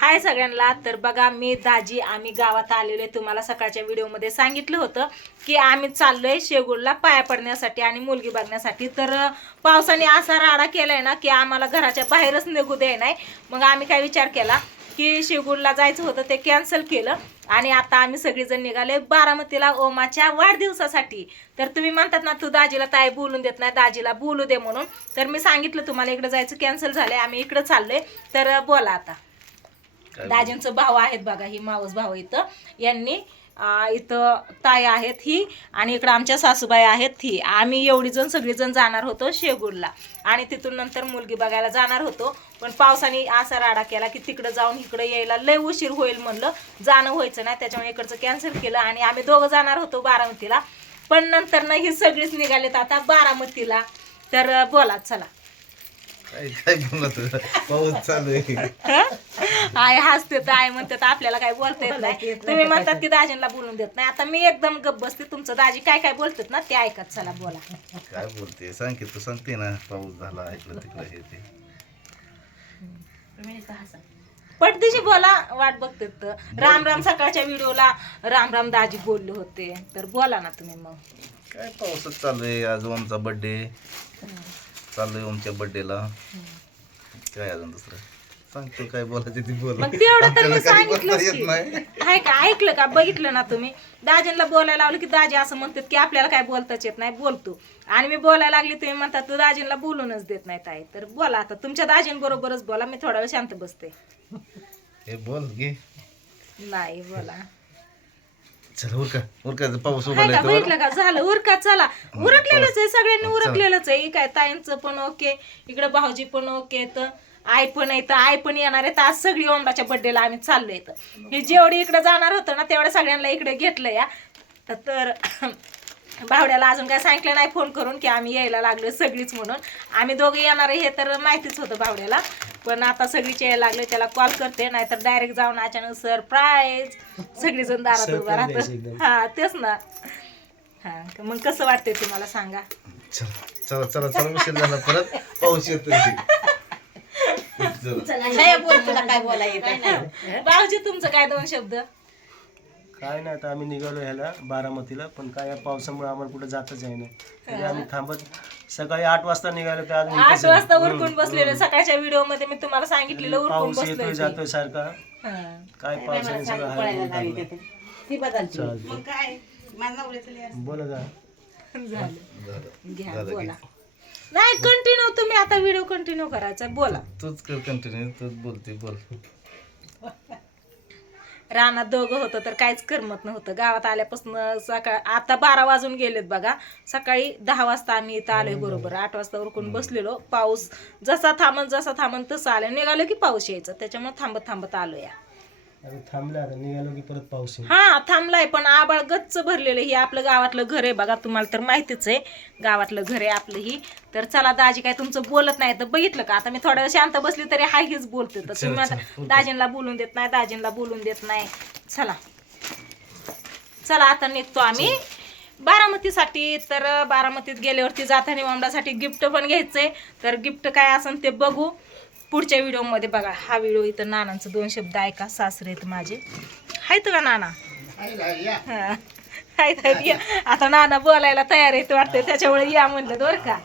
हाय सगळ्यांना. तर बघा मी दाजी आम्ही गावात आलेलो आहे. तुम्हाला सकाळच्या व्हिडिओमध्ये सांगितलं होतं की आम्ही चाललोय शेगूरला पाया पडण्यासाठी आणि मुलगी बघण्यासाठी. तर पावसाने असा राडा केलाय ना की आम्हाला घराच्या बाहेरच निघू दे नाही. मग आम्ही काय विचार केला की शेगूरला जायचं होतं ते कॅन्सल केलं. आणि आता आम्ही सगळेजण निघाले बारामतीला ओमाच्या वाढदिवसासाठी. तर तुम्ही म्हणतात ना तू दाजीला ताई बोलून देत नाही दाजीला बोलू दे म्हणून. तर मी सांगितलं तुम्हाला इकडे जायचं कॅन्सल झालंय आम्ही इकडे चाललोय. तर बोला आता. दाजींचं भाऊ आहेत बघा ही मावस भाऊ इथं. यांनी इथं ताई आहेत ही आणि इकडं आमच्या सासूबाई आहेत ही. आम्ही एवढी जण सगळीजण जाणार होतो शेगूरला आणि तिथून नंतर मुलगी बघायला जाणार होतो. पण पावसाने असा राडा केला की तिकडं जाऊन इकडं यायला लय उशीर होईल म्हणलं. जाणं व्हायचं नाही त्याच्यामुळे इकडचं कॅन्सल केलं आणि आम्ही दोघं जाणार होतो बारामतीला. पण नंतर ना ही सगळीच निघालेत आता बारामतीला. तर बोला चला. काय बोलत होता? पाऊस चालू आहे. आय हसते तर आय म्हणतात आपल्याला काय बोलता येत नाही. तुम्ही म्हणतात की दाजींना बोलून देत नाही. आता मी एकदम गप्प बसते. तुमचं दाजी काय काय बोलतात ना ते ऐकत चला बोला. काय बोलते? सांग की तू सांगते ना पाऊस झाला ऐकलं तिकडं हे ते. पटदिशी बोला वाट बघते तर. राम राम सकाळच्या व्हिडिओला राम राम दाजी बोलले होते. तर बोला ना तुम्ही मग. काय पाऊसच चालू आहे. आज ओमचा बड्डे चाललोय ओमच्या बड्डेला काय अजून दुसरं? सांग तू काय बोलायचं ती बोल मग तेवढं तर मी सांगितलंच येत की. नाही. आहे का? ऐकलं का? बघितलं ना तुम्ही? दाजींना बोलायला लावलं की दाजी असं म्हणतात की आपल्याला काय बोलताच येत नाही बोलतो आणि मी बोलायला लागली तुम्ही म्हणतात तू दाजींना बोलूनच देत नाही ताई. तर बोला आता तुमच्या दाजींबरोबरच बोला मी थोडा वेळ शांत बसते. हे बोल घे. नाही बोला. चल उरका. उरका पाऊस का? बघितलं का? झालं उरका चला. उरकलेलंच आहे सगळ्यांनी. उरकलेलंच आहे. काय ताईंचं पण ओके इकडे भाऊजी पण ओके तर आई पण आहे तर आई पण येणार आहे. तर आज सगळी ओमराच्या बर्थडेला आम्ही चाललोय तर. हे जेवढी इकडे जाणार होतं ना तेवढ्या सगळ्यांना इकडे घेतलं या तर भावड्याला अजून काय सांगितलं नाही फोन करून की आम्ही यायला लागलो सगळीच म्हणून. आम्ही दोघं येणार आहे हे तर माहितीच होतं भावड्याला. पण आता सगळीच यायला लागले त्याला कॉल करते नाहीतर डायरेक्ट जाऊन अचानक सरप्राईज सगळीजण दारात उभा राहतात. हा तेच ना. हा मग कसं वाटतंय तुम्हाला सांगा? चला चला चला चला उशीर झाला परत. पाऊस येतोय चला. भाऊजी तुमचं काय दोन शब्द? काय नाही आता आम्ही निघालो ह्याला बारामतीला पण काय या पावसामुळे आम्हाला कुठे जातच आहे नाही तरी आम्ही थांबत सकाळी आठ वाजता निघालो तर आठ आहे. वाजता उरकून बसलेलं. सकाळच्या व्हिडिओमध्ये मी तुम्हाला सांगितलेलं उरकून पाऊस येतोय बसलोय जातोय सारखा. हा. काय पावसाने सगळं हाल करून बोला झालं. घ्या की. नाही कंटिन्यू तुम्ही आता व्हिडिओ कंटिन्यू करायचा बोला. तूच कर कंटिन्यू तूच बोलते बोल. रानात दोघं होतं तर काहीच करमत नव्हतं. गावात आल्यापासून सकाळ आता बारा वाजून गेलेत बघा. सकाळी दहा वाजता आम्ही इथं आलोय बरोबर. आठ वाजता उरकून बसलेलो. पाऊस जसा थांबन जसा थांबन तसं आलं. निघालो की पाऊस यायचं. त्याच्यामुळे थांबत थांबत आलो या आम्ही थांबलं आता निघालो की परत पाऊस येईल हा थांबलाय पण आबाळ गच्च भरलेलं हे आपलं गावातलं घर आहे बघा तुम्हाला तर माहितीच आहे. गावातलं घर आहे आपलं ही. तर चला दाजी काय तुमचं बोलत नाही तर बघितलं का? आता मी थोड्या वेळ शांत बसली तरी हाय हेच बोलते. तर तुम्ही आता दाजींना बोलून देत नाही दाजींना बोलून देत नाही. चला. चला आता निघतो आम्ही. बारामतीसाठी तर बारामतीत गेल्यावरती जाताना मामलासाठी गिफ्ट पण घ्यायचंय. तर गिफ्ट काय असेल ते बघू. पुढच्या व्हिडिओमध्ये बघा हा व्हिडिओ इथं नानांचं दोन शब्द ऐका सासरे आहेत माझे आहेत का नाना हा. आहेत, या. आता नाना बोलायला तयार आहेत वाटतं त्याच्यामुळे या म्हणलं बरं का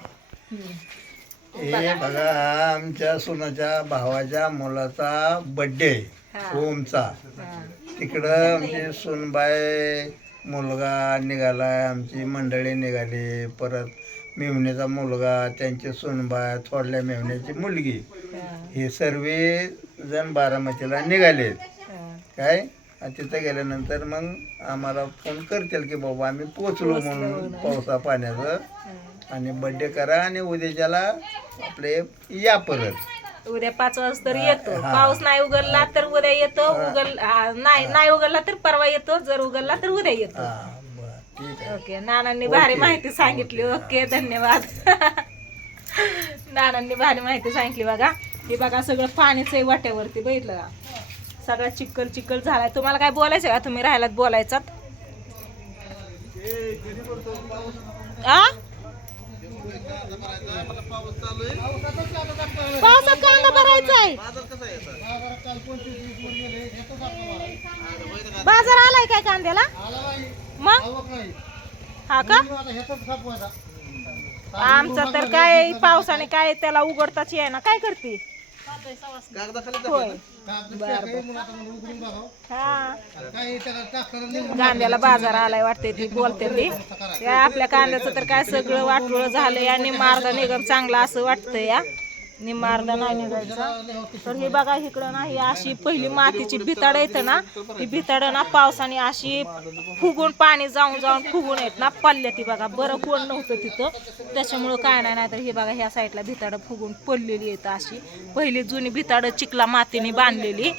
हे बघा आमच्या सोनाच्या भावाच्या मुलाचा बड्डे. ओमचा. तिकडं आमची सोनबाई मुलगा निघाला आमची मंडळी निघाली परत मेवणीचा मुलगा त्यांची सोनबाई थोडल्या मेवण्याची मुलगी. हा. सर्व जण बारामतीला निघालेत हा. काय? आणि तिथं गेल्यानंतर मग आम्हाला फोन करतील की बाबा आम्ही पोचलो म्हणून पावसा पाण्याचं. आणि बड्डे करा आणि उद्याच्याला आपले या परत. उद्या पाच वाजता येतो. पाऊस नाही उघडला तर उद्या येतो. उघड नाही नाही उघडला तर परवा येतो. जर उघडला तर उद्या येतो. ओके. नानांनी भारी माहिती सांगितली. ओके. धन्यवाद. नानांनी भारी माहिती सांगितली बघा. हे बघा सगळं पाणीच आहे वाट्यावरती बघितलं का? सगळं चिक्कल चिक्कल झालाय. तुम्हाला काय बोलायचं का? तुम्ही राहिलात बोलायचात. आ? पावसात कांदा भरायचा आहे बाजार आलाय काय कांद्याला? मग? हा का? आमचा तर काय पावसाने काय त्याला उघडताच ना काय करते? होय. हा. कांद्याला बाजार आलाय वाटते ती बोलते ती. आपल्या कांद्याचं तर काय सगळं वाटोळं झालंय आणि निम्मार्धा निगम चांगला असं वाटतंय या. निमार्दा नाही निघायचा तर हे बघा इकडं ना ही अशी पहिली मातीची भिताड येतं ना ती भिताड ना पावसाने अशी फुगून पाणी जाऊन जाऊन फुगून येत ना पडल्या ती बघा. बरं कोण नव्हतं तिथं. त्याच्यामुळं काय नाही नाहीतर हे बघा ह्या साईडला भिताड फुगून पडलेली येतं अशी. पहिली जुनी भिताड चिखला मातीने बांधलेली.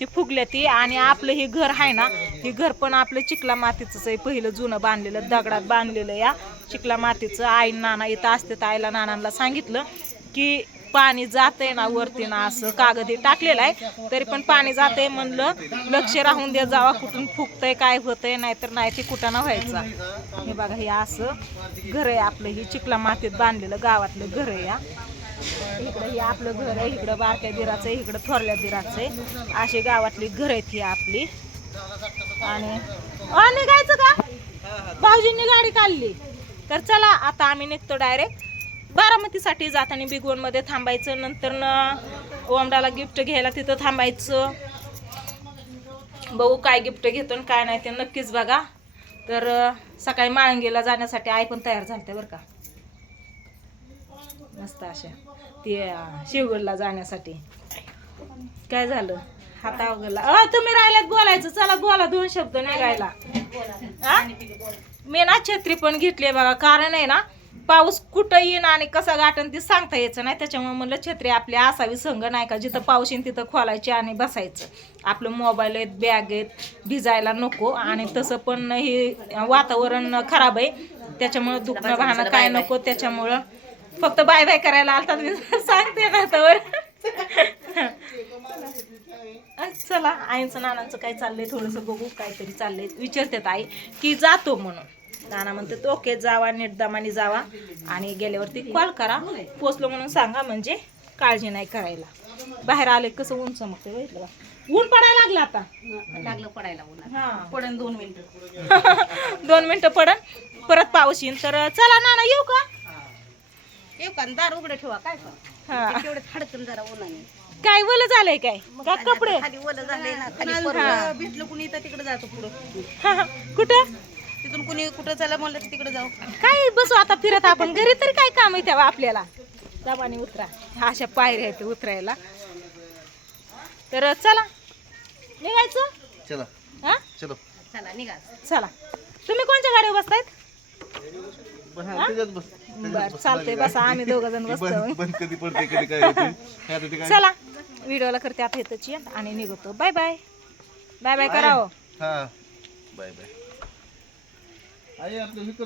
ती फुगल्या ती आणि आपलं हे घर आहे ना हे घर पण आपलं चिखला मातीचंच आहे. पहिलं जुनं बांधलेलं दगडात बांधलेलं या चिखला मातीचं. आई नाना इथं असते तर आईला नानांना सांगितलं की पाणी जाते ना वरती ना असं कागदी टाकलेलं आहे. तरी पण पाणी जाते म्हणलं लक्ष राहून द्या जावा कुठून फुगतंय काय होतंय नाहीतर नाही ते कुठं ना व्हायचा. हे बघा हे असं घर आहे आपलं ही चिखला मातीत बांधलेलं गावातलं घर आहे या. इकडं हे आपलं घर आहे इकडं बारक्या दिराचं आहे इकडं थोरल्या दिराचं आहे. अशी गावातली घर आहेत ही आपली. आणि निघायचं का? भाऊजींनी गाडी काढली. तर चला आता आम्ही निघतो डायरेक्ट बारामतीसाठी जाताना बिगवनमध्ये थांबायचं नंतर न ओमडाला गिफ्ट घ्यायला तिथं थांबायचं. बघू काय गिफ्ट घेतो आणि काय नाही ते नक्कीच बघा. तर सकाळी माळंगीला जाण्यासाठी आई पण तयार झालते बरं का. मस्त अशा. ते शिवगडला जाण्यासाठी. काय झालं? हाता अ तुम्ही राहिल्यात बोलायचं. चला बोला दोन शब्द निघायला. मी ना छत्री पण घेतली बघा. कारण आहे ना पाऊस कुठं येईन आणि कसा गाठन ते सांगता यायचं नाही. त्याच्यामुळे म्हणलं छत्री आपली असावी संघ नाही का? जिथं पाऊस येईन तिथं खोलायची आणि बसायचं. आपलं मोबाईल आहेत बॅग आहेत भिजायला नको. आणि तसं पण हे वातावरण खराब आहे. त्याच्यामुळं दुखणं वाहणं काय नको. त्याच्यामुळं फक्त बाय बाय करायला आलता मी सांगते ना तर चला आईचं नानांचं काय चाललंय? थोडंसं बघू काहीतरी चाललंय. विचारतात आई की जातो म्हणून. नाना म्हणते ओके जावा नीट दमाने जावा. आणि गेल्यावरती कॉल करा. पोचलो म्हणून सांगा म्हणजे काळजी नाही करायला. बाहेर आले कसं ऊन चमकते बघितलं का? ऊन पडायला लागलं आता. लागलं पडायला हा. पडन दोन मिनिटं. दोन मिनिटं पडन. परत पाऊस येईन. तर चला नाना येऊ का? येऊ का? दार उघडं ठेवा काय हा. तेवढे जरा उन्हाने काय वलं झालंय काय? का कपडे? खाली ओलं झालंय ना खाली भेटलं कुणी तर तिकडे जातो पुढं. कुठं? तिथून कुणी कुठं चला म्हणलं तर तिकडे जाऊ. काय बसू आता फिरत आपण. घरी तरी काय काम आहे तेव्हा आपल्याला? दबाने उतरा. ह्या अशा पायऱ्या आहेत उतरायला. तर चला. निघायचं? चला. हा? चलो. चला निघा. चला. तुम्ही कोणत्या गाडीवर बसतायत? हा, बर चालतंय. बसा आम्ही दोघ जण बसतो बंद कधी पडते कधी काय होते हे आता ते काय? चला. व्हिडिओला करते आता इथंच आणि निघतो. Bye bye. बाय बाय करा हो हा. Bye bye. आई आपलं हे